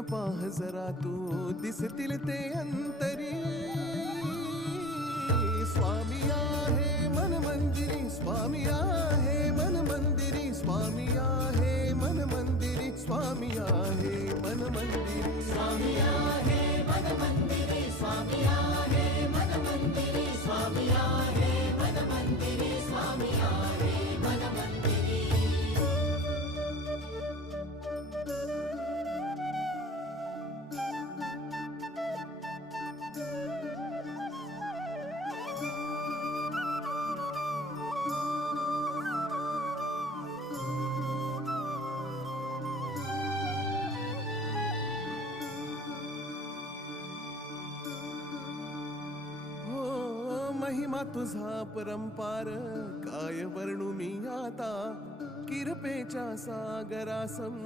मन पाह जरा तू दिसतील ते अंतरी. स्वामी आहे मन मंदिरी, स्वामी आहे मन मंदिरी, स्वामी आहे मन मंदिरी, स्वामी आहे मन मंदिरी. स्वामी आहे मन मंदिरी, स्वामी आहे मन मंदिरी, स्वामी आहे मन मंदिरी, स्वामी आहे मन मंदिरी. महिमा तुझा परंपार काय वर्णू मी आता. किरपेच्या सागरासम